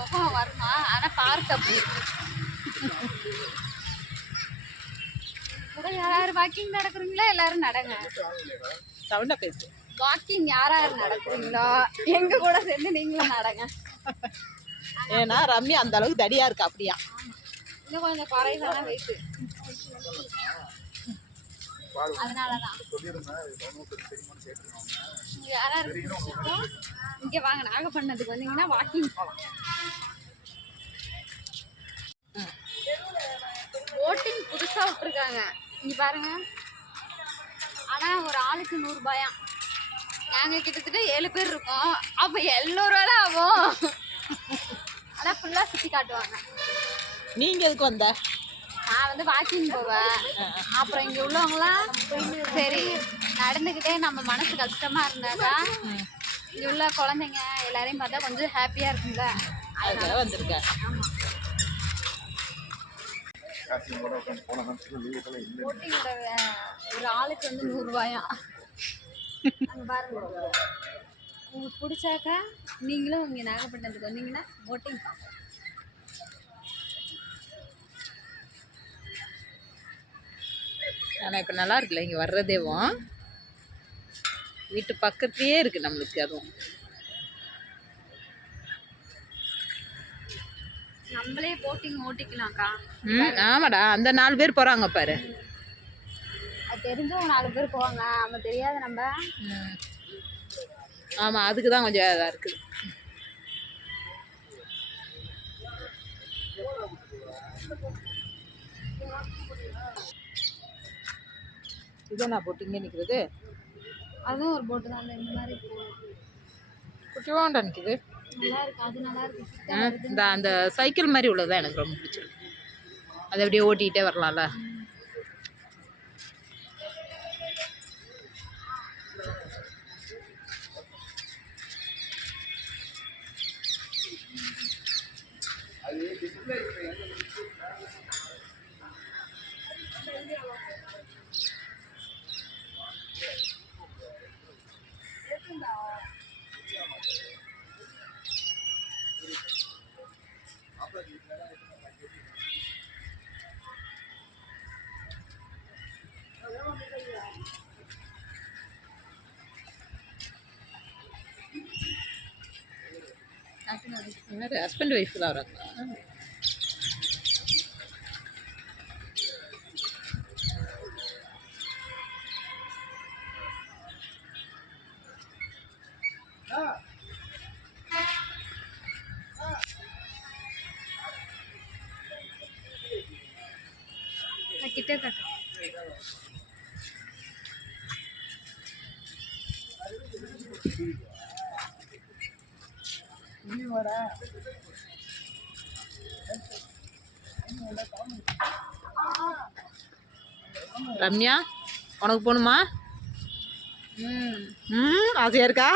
சுகம் வருமா? ஆனா பார்க்க அப்படி கூட யாராவது வாக்கிங் நடக்கிறீங்களா? எல்லாரும் நடங்க. சவுண்டா பேசு. வாக்கிங் யாராரு நடக்கிறீங்களோ? எங்க கூட சேர்ந்து நீங்களும் நடங்க. ஏன்னா ரம்யா அந்த அளவுக்கு தடியா இருக்கா அப்படியா? இன்னும் கொஞ்சம் குறைதான வெயிட் அதனாலதான். யாராரு பிடிச்சிருக்கோ, இங்க வாங்க நாகப்பட்டினத்துக்கு வந்தீங்கன்னா வாக்கிங் போலாம். புதுசா விட்டுருக்காங்க இங்க பாருங்க. ஆனா ஒரு ஆளுக்கு நூறு ரூபாயாம் நாங்க கிட்டத்தட்ட ஏழு பேர் இருக்கோம். அப்ப எழுநூறு ரூபா ஆகும். ஆனா ஃபுல்லா சுத்தி காட்டுவாங்க. நீங்க எதுக்கு வந்த? நான் வந்து வாக்கிங் போவேன். அப்புறம் இங்க உள்ளவங்களாம் சரி நடந்துக்கிட்டே நம்ம மனசு கஷ்டமா இருந்தாக்கா இங்க உள்ள குழந்தைங்க எல்லாரையும் பார்த்தா கொஞ்சம் ஹாப்பியா இருக்கும்ல. அதுக்காக வந்திருக்கேன். ஆமா போட்டிங்கோட ஒரு ஆளுக்கு வந்து நூறு ரூபாயா அங்க பாருங்க. உங்களுக்கு பிடிச்சாக்கா நீங்களும் இங்க நாகப்பட்டினத்துக்கு வந்தீங்கன்னா போட்டிங் ஆனா இப்ப நல்லா இருக்குல்ல இங்க வர்றதேவும் வீட்டு பக்கத்துலயே இருக்கு நம்மளுக்கு அதுவும். நம்மளே போட்டிங் ஓட்டிக்கலாம்க்கா. ம் ஆமாடா. அந்த நாலு பேர் போறாங்க பாரு. அது தெரிஞ்சவங்க நாலு பேர் போவாங்க. நம்ம தெரியாத நம்ம. ம். ஆமா அதுக்கு தான் கொஞ்சம் இதாக இருக்குது. இதை நான் போட்டு இங்கே நிற்கிறது அதுவும் ஒரு போட்டு தான். இந்த மாதிரி. குட்டிவாண்டா நிற்குது இந்த அந்த சைக்கிள் மாதிரி உள்ளது எனக்கு ரொம்ப பிடிச்சிருக்கு. அதை அப்படியே ஓட்டிக்கிட்டே வரலாம்ல. ஹஸ்பண்ட் ஒய்ஃப் தான் வராங்களா நான் கிட்ட ரம்யா உனக்கு போகணுமா ம். ம் ஆசையாக இருக்கா?